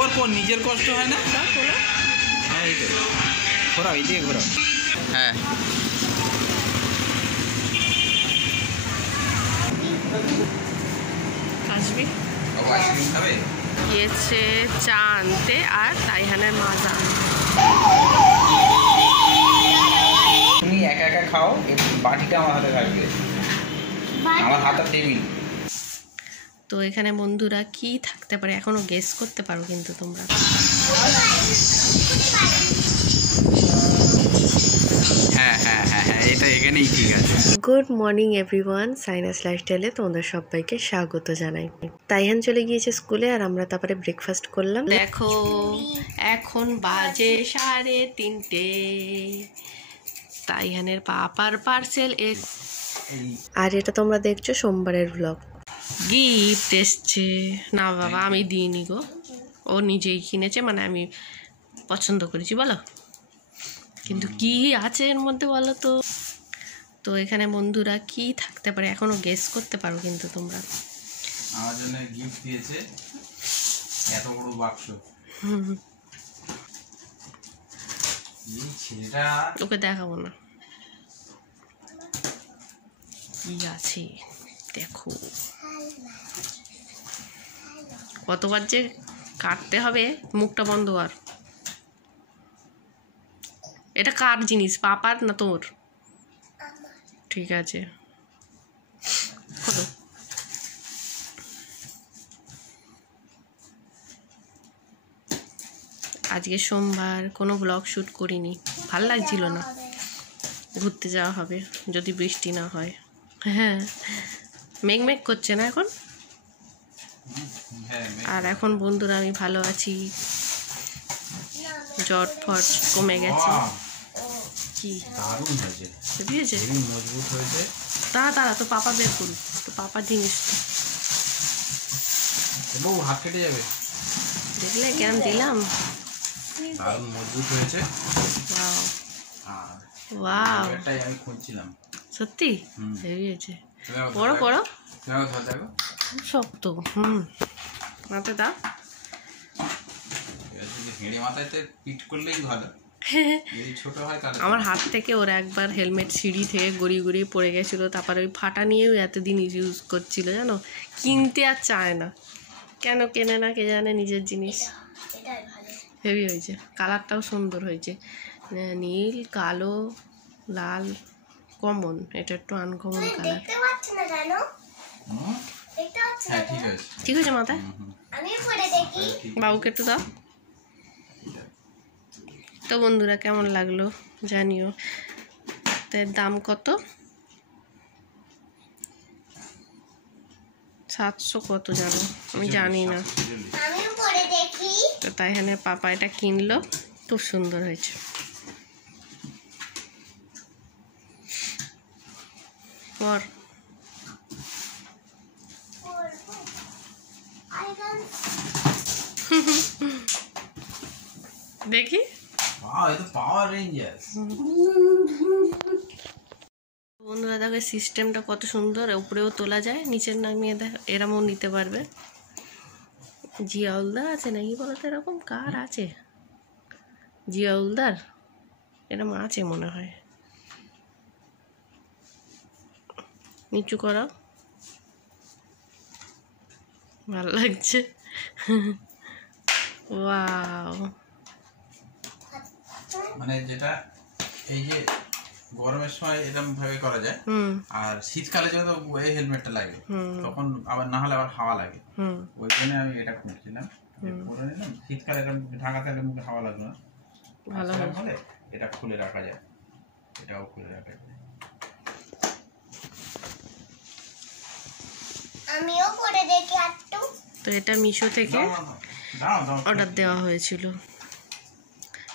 ওর কোন নিজের কষ্ট হয় না? হ্যাঁ এই তো ঘোরাও, এইদিকে ঘোরাও। হ্যাঁ আসবি আইসক্রিম খাবে? গিয়েছে চা আনতে আর তাইহানের মাজা আনতে। তুমি একা একা খাও, বাটিটা আমার হাতে থাকবে, আমার হাতে টেবিল। তো এখানে বন্ধুরা কি থাকতে পারে এখনো গেস করতে পারো কিন্তু তোমরা। হ্যাঁ হ্যাঁ হ্যাঁ হ্যাঁ এটা এখানেই ঠিক আছে। গুড মর্নিং এভরিওয়ান, সাইনাস লাইফস্টাইলে তোমাদের সবাইকে স্বাগত জানাই। তাইহান চলে গিয়েছে স্কুলে আর আমরা তারপরে ব্রেকফাস্ট করলাম। দেখো এখন বাজে 3:30। তাইহানের পাপার পার্সেল আর এটা তোমরা দেখছো সোমবারের ব্লগ। গিফট এসছে না বাবা, আমি দিইনি গো, ও নিজেই কিনেছে, মানে আমি পছন্দ করেছি বলো। কিন্তু কি আছে এর মধ্যে বলো তো। তো এখানে বন্ধুরা কি থাকতে পারে এখনো গেস করতে পারো কিন্তু তোমরা। আমার জন্য গিফট দিয়েছে এত বড় বাক্স। এই ছেলেটা ওকে দেখাবো না কি আছে, দেখো কতবার যে কাটতে হবে, মুখটা বন্ধ কর। এটা কার জিনিস, পাপার না তোর? ঠিক আছে আজকে সোমবার, কোনো ব্লগ শ্যুট করিনি, ভাল লাগছিল না। ঘুরতে যাওয়া হবে যদি বৃষ্টি না হয়। হ্যাঁ মেঘ করছে না এখন। আর এখন বন্ধুরা আমি ভালো আছি, জট ফট কমে গেছে। কি দারুণ হয়েছে, দিয়েছে মজবুত হয়েছে। তাড়া তো পাপা বের করুন, তো পাপা জিনিস বউ হাত কেটে যাবে, দেখলে কেন দিলাম। দারুণ মজবুত হয়েছে। ওয়াও আর ওয়াও এটাই আমি খুঁজছিলাম সত্যি হেভি হয়েছে। পড়ো পড়ো দেখো খুব শক্ত। মাথা দাও। হেঁড়ে মাথাতে পিট করলেই ভালো, যদি ছোট হয় তাহলে। আমার হাত থেকে ওরা একবার হেলমেট সিঁড়ি থেকে গড়িয়ে পড়ে গেছিলো, তারপরে ওই ফাটা নিয়েও এতদিন ইউজ করছিল জানো। কিনতে আর চায় না, কেন কেনে না কে জানে নিজের জিনিস। হেভি হয়েছে, কালারটাও সুন্দর হয়েছে, নীল কালো লাল কমন, এটা একটু আনকমন কালার। ঠিক আছে মাথায়। বাবুকে একটু দাও। তো বন্ধুরা কেমন লাগলো জানিও। তার দাম কত? 700 কত জানো, আমি জানি না। তো তাই এখানে পাপা এটা কিনলো, খুব সুন্দর হয়েছে। পর দেখি বন্ধুরা দেখো সিস্টেমটা কত সুন্দর, উপরেও তোলা যায়, নিচের নামিয়ে দেখ, এরমও নিতে পারবে। জিয়াউলদার আছে নাকি বলতো, এরকম কার আছে? জিয়াউলদার এরকম আছে মনে হয়। নিচু করো, ভালো লাগছে। ওয়াও, মানে যেটা এই যে গরমের সময় এরকম ভাবে করা যায়, আর শীতকালে যখন এই হেলমেটটা লাগে তখন আবার না হলে আবার হাওয়া লাগে, ওই জন্য আমি এটা খুঁজছিলাম, পরে নিলাম। শীতকালে এরকম ঢাকা থাকলে মুখে হাওয়া লাগবে না, ভালো হলে এটা খুলে রাখা যায়, এটাও খুলে রাখা যায়। আমিও পরে দেখি একটু। তো এটা মিশো থেকে অর্ডার দেওয়া হয়েছিল,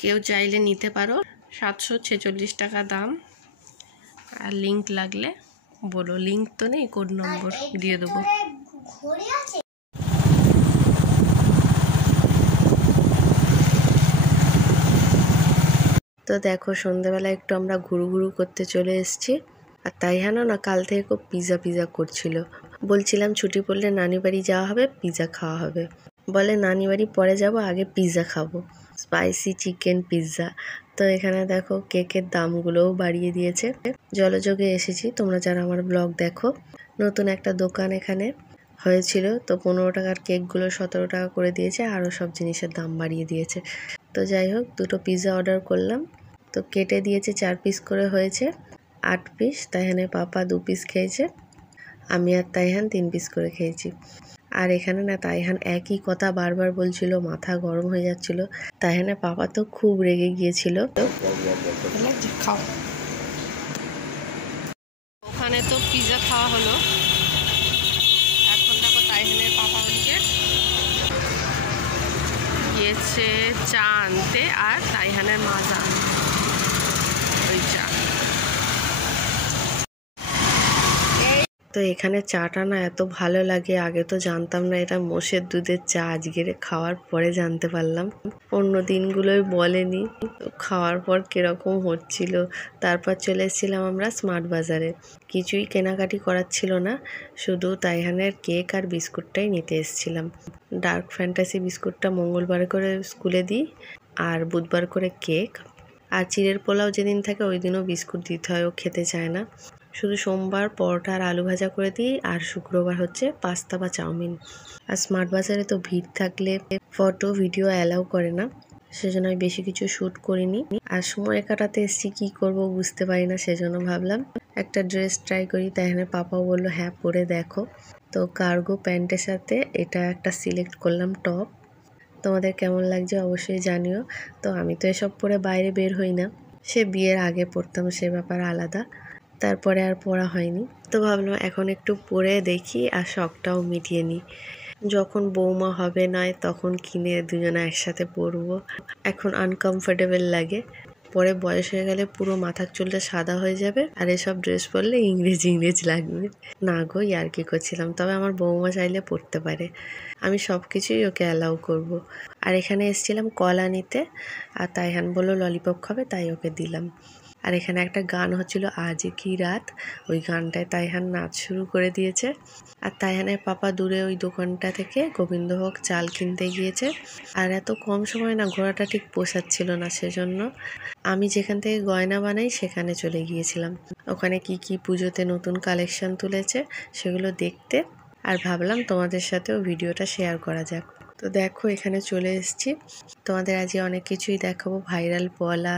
কেউ চাইলে নিতে পারো। 746 টাকা দাম। আর লিংক লাগলে বলো, লিংক তো নেই, কোড নম্বর দিয়ে দেবো। তো দেখো সন্ধ্যাবেলা একটু আমরা ঘুরু করতে চলে এসেছি। আর তাইহানও না কাল থেকে খুব পিজা করছিল। বলছিলাম ছুটি পড়লে নানি বাড়ি যাওয়া হবে, পিজা খাওয়া হবে। বলে নানি বাড়ি পরে যাব, আগে পিৎজা খাবো, স্পাইসি চিকেন পিৎজা। তো এখানে দেখো কেকের দামগুলোও বাড়িয়ে দিয়েছে। জলযোগে এসেছি, তোমরা যারা আমার ব্লগ দেখো। নতুন একটা দোকান এখানে হয়েছিল, তো 15 টাকার কেকগুলো 17 টাকা করে দিয়েছে, আরও সব জিনিসের দাম বাড়িয়ে দিয়েছে। তো যাই হোক, 2টো পিৎজা অর্ডার করলাম, তো কেটে দিয়েছে 4 পিস করে, হয়েছে 8 পিস। তাইহানের পাপা 2 পিস খেয়েছে, আমি আর তাইহান 3 পিস করে খেয়েছি। আর এখানে না তাইহান একই কথা বারবার বলছিল, মাথা গরম হয়ে যাচ্ছিল। তাইহানের পাপা তো খুব রেগে গিয়েছিল। খাও, ওখানে তো পিৎজা খাওয়া হলো। এখন দেখো তাইহানের পাপা গিয়েছে চা আনতে, আর তাইহানের মাজা আনতে ওই চা। তো এখানে চাটা না এত ভালো লাগে, আগে তো জানতাম না এটা মোষের দুধের চা, আজকের খাওয়ার পরে জানতে পারলাম। অন্য দিনগুলোই বলেনি, খাওয়ার পর কিরকম হচ্ছিল। তারপর চলে এসেছিলাম আমরা স্মার্ট বাজারে, কিছুই কেনাকাটি করার ছিল না, শুধু তাইহানের কেক আর বিস্কুটটাই নিতে এসেছিলাম। ডার্ক ফ্যান্টাসি বিস্কুটটা মঙ্গলবার করে স্কুলে দিই, আর বুধবার করে কেক। আর চিড়ের পোলাও যেদিন থাকে ওই দিনও বিস্কুট দিতে হয়, ও খেতে চায় না। শুধু সোমবার পরোটা আর আলু ভাজা করে দিই, আর শুক্রবার হচ্ছে পাস্তা বা চাউমিন। আর স্মার্ট বাজারে তো ভিড় থাকলে ফটো ভিডিও অ্যালাউ করে না, সেজন্য আমি বেশি কিছু শ্যুট করিনি। আর সময় কাটাতে এসেছি, কী করব বুঝতে পারি না, সেজন্য ভাবলাম একটা ড্রেস ট্রাই করি। তাইহানের পাপাও বললো হ্যাঁ পরে দেখো। তো কার্গো প্যান্টের সাথে এটা একটা সিলেক্ট করলাম টপ। তোমাদের কেমন লাগছে অবশ্যই জানিও। তো আমি তো এসব পরে বাইরে বের হই না, সে বিয়ের আগে পরতাম, সে ব্যাপার আলাদা, তারপরে আর পরা হয়নি। তো ভাবলাম এখন একটু পরে দেখি আর শখটাও মিটিয়ে নিই। যখন বৌমা হবে নয় তখন কিনে দুজনে একসাথে পরবো, এখন আনকমফোর্টেবল লাগে, পরে বয়স হয়ে গেলে পুরো মাথার চুলটা সাদা হয়ে যাবে, আর এসব ড্রেস পরলে ইংরেজ ইংরেজ লাগবে। না গো, ইয়ার্কি করছিলাম, তবে আমার বৌমা চাইলে পরতে পারে, আমি সব কিছুই ওকে অ্যালাউ করব। আর এখানে এসেছিলাম কলা নিতে, আর তাইহান বললো ললিপপ খাবে, তাই ওকে দিলাম। আর এখানে একটা গান হচ্ছিল আজ কি রাত, ওই গানটায় তাইহান নাচ শুরু করে দিয়েছে। আর তাইহানের পাপা দূরে ওই দোকানটা থেকে গোবিন্দভোগ চাল কিনতে গিয়েছে, আর এত কম সময় না ঘোড়াটা ঠিক পোষাচ্ছিল না, সেজন্য আমি যেখান থেকে গয়না বানাই সেখানে চলে গিয়েছিলাম। ওখানে কি কি পুজোতে নতুন কালেকশন তুলেছে সেগুলো দেখতে, আর ভাবলাম তোমাদের সাথেও ভিডিওটা শেয়ার করা যাক। তো দেখো এখানে চলে এসেছি, তোমাদের আজকে অনেক কিছুই দেখাবো, ভাইরাল পলা,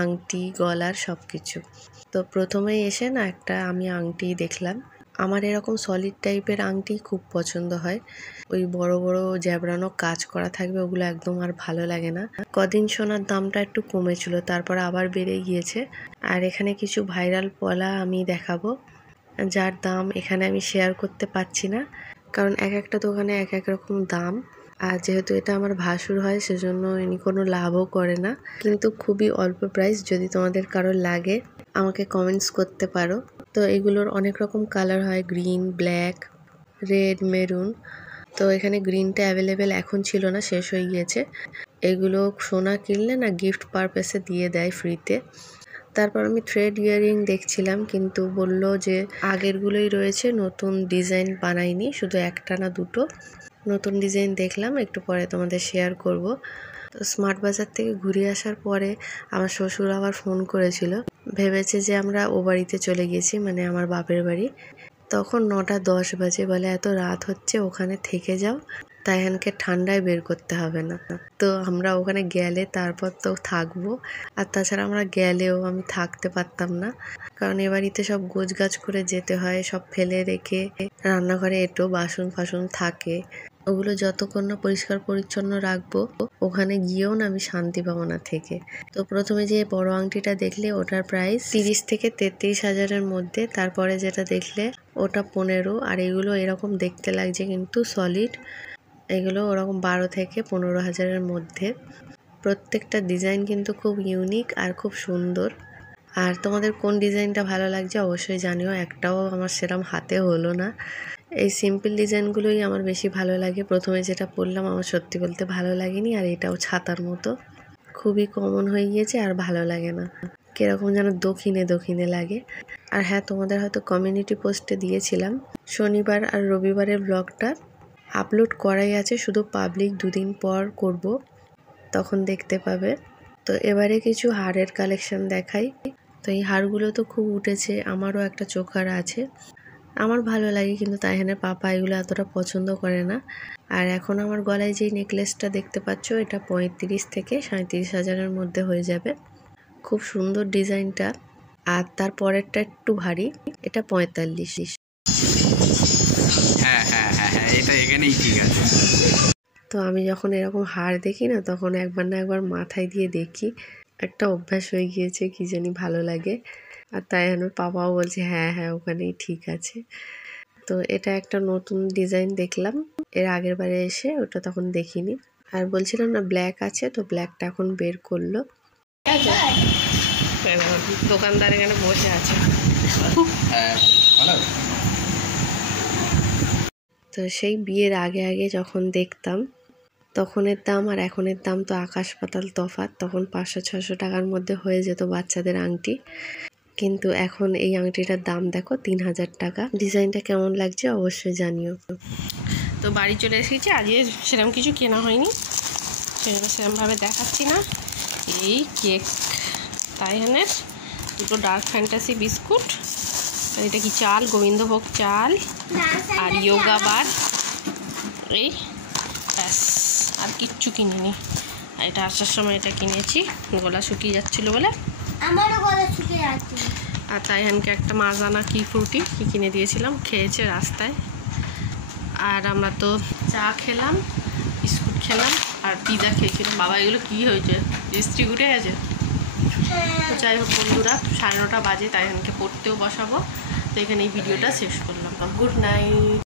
আংটি, গলার সব কিছু। তো প্রথমেই এসে না একটা আমি আংটি দেখলাম, আমার এরকম সলিড টাইপের আংটি খুব পছন্দ হয়, ওই বড় বড় জ্যাবড়ানো কাজ করা থাকবে ওগুলো একদম আর ভালো লাগে না। কদিন সোনার দামটা একটু কমেছিল, তারপর আবার বেড়ে গিয়েছে। আর এখানে কিছু ভাইরাল পলা আমি দেখাবো, যার দাম এখানে আমি শেয়ার করতে পারছি না, কারণ এক একটা দোকানে এক এক রকম দাম। আর যেহেতু এটা আমার ভাসুর হয় সেজন্য ইনি কোনো লাভও করে না, কিন্তু খুবই অল্প প্রাইস। যদি তোমাদের কারো লাগে আমাকে কমেন্টস করতে পারো। তো এগুলোর অনেক রকম কালার হয়, গ্রিন, ব্ল্যাক, রেড, মেরুন। তো এখানে গ্রিনটা অ্যাভেলেবেল এখন ছিল না, শেষ হয়ে গিয়েছে। এগুলো সোনা কিনলে না গিফট পারপাসে দিয়ে দেয় ফ্রিতে। তারপর আমি থ্রেড ইয়ারিং দেখছিলাম, কিন্তু বললো যে আগেরগুলোই রয়েছে, নতুন ডিজাইন বানাইনি, শুধু একটা না দুটো নতুন ডিজাইন দেখলাম, একটু পরে তোমাদের শেয়ার করব। তো স্মার্ট বাজার থেকে ঘুরে আসার পরে আমার শ্বশুর আবার ফোন করেছিল, ভেবেছে যে আমরা ও বাড়িতে চলে গেছি, মানে আমার বাপের বাড়ি। তখন 9:10 বাজে, বলে এত রাত হচ্ছে ওখানে থেকে যাও, তাইহানকে ঠান্ডায় বের করতে হবে না। তো আমরা ওখানে গেলে তারপর তো থাকবো, আর তাছাড়া আমরা গেলেও আমি থাকতে পারতাম না, কারণ এ বাড়িতে সব গোছগাছ করে যেতে হয়, সব ফেলে রেখে। রান্নাঘরে এঁটো বাসন ফাসন থাকে, ওগুলো যতক্ষণ না পরিষ্কার পরিচ্ছন্ন রাখবো ওখানে গিয়েও না আমি শান্তি পাবো না থেকে। তো প্রথমে যে বড় আংটিটা দেখলে ওটার প্রাইস 30 থেকে 33 হাজারের মধ্যে, তারপরে যেটা দেখলে ওটা 15, আর এগুলো এরকম দেখতে লাগছে কিন্তু সলিড, এগুলো ওরকম 12 থেকে 15 হাজারের মধ্যে। প্রত্যেকটা ডিজাইন কিন্তু খুব ইউনিক আর খুব সুন্দর। আর তোমাদের কোন ডিজাইনটা ভালো লাগছে অবশ্যই জানিও, একটাও আমার সেরকম হাতে হলো না। এই সিম্পল ডিজাইনগুলোই আমার বেশি ভালো লাগে। প্রথমে যেটা পরলাম আমার সত্যি বলতে ভালো লাগেনি, আর এটাও ছাতার মতো খুবই কমন হয়ে গিয়েছে, আর ভালো লাগে না, কিরকম যেন দক্ষিণে দক্ষিণে লাগে। আর হ্যাঁ, তোমাদের হয়তো কমিউনিটি পোস্টে দিয়েছিলাম শনিবার আর রবিবারের ব্লগটা, আপলোড করাই আছে, শুধু পাবলিক 2 দিন পর করব, তখন দেখতে পাবে। তো এবারে কিছু হারের কালেকশন দেখাই। তো এই হারগুলো তো খুব উঠেছে, আমারও একটা চোকার আছে, আমার ভালো লাগে, কিন্তু তাইহানের পাপা এগুলো এতটা পছন্দ করে না। আর এখন আমার গলায় যেই নেকলেসটা দেখতে পাচ্ছ, এটা 35 থেকে 37,000-এর মধ্যে হয়ে যাবে। খুব সুন্দর ডিজাইনটা। আর তার পরেরটা একটু ভারী, এটা 45। হ্যাঁ হ্যাঁ হ্যাঁ হ্যাঁ, এটা এখানেই ঠিক আছে। তো আমি যখন এরকম হার দেখি না, তখন একবার না একবার মাথায় দিয়ে দেখি, একটা অভ্যাস হয়ে গিয়েছে, কি জানি ভালো লাগে। আর তাই আমার পাপাও বলছে হ্যাঁ হ্যাঁ ওখানেই ঠিক আছে। তো এটা একটা নতুন ডিজাইন দেখলাম, এর আগের বারে এসে ওটা তখন দেখিনি। আর বলছিলাম না ব্ল্যাক আছে, তো ব্ল্যাকটা এখন বের করলো। দোকানদার এখানে বসে আছে। হ্যাঁ ভালো। তো সেই বিয়ের আগে আগে যখন দেখতাম, তখনের দাম আর এখনের দাম তো আকাশ পাতাল তফাৎ। তখন 500-600 টাকার মধ্যে হয়ে যেত বাচ্চাদের আংটি, কিন্তু এখন এই আংটিটার দাম দেখো 3,000 টাকা। ডিজাইনটা কেমন লাগছে অবশ্যই জানিও। তো বাড়ি চলে এসেছি, আজকে সেরকম কিছু কেনা হয়নি, সেজন্য সেরকমভাবে দেখাচ্ছি না। এই কেক তাইহানের, 2টো ডার্ক ফ্যান্টাসি বিস্কুট, আর এটা কি চাল, গোবিন্দভোগ চাল, আর ইয়োগা বার, এই ব্যাস, আর কিচ্ছু কিনিনি। আর এটা আসার সময় এটা কিনেছি, গলা শুকিয়ে যাচ্ছিলো বলে। আমারও গলা শুকিয়ে যাচ্ছে। আর তাইহানকে একটা মাজানা কি ফ্রুটি কি কিনে দিয়েছিলাম, খেয়েছে রাস্তায়। আর আমরা তো চা খেলাম, বিস্কুট খেলাম, আর পিজা খেয়েছিলাম। বাবা এগুলো কি হয়েছে, ইস্ত্রি উঠে গেছে। তো যাই হোক বন্ধুরা, 9:30 বাজে, তাইহানকে পড়তেও বসাবো। তো এখানে এই ভিডিওটা শেষ করলাম। Good night.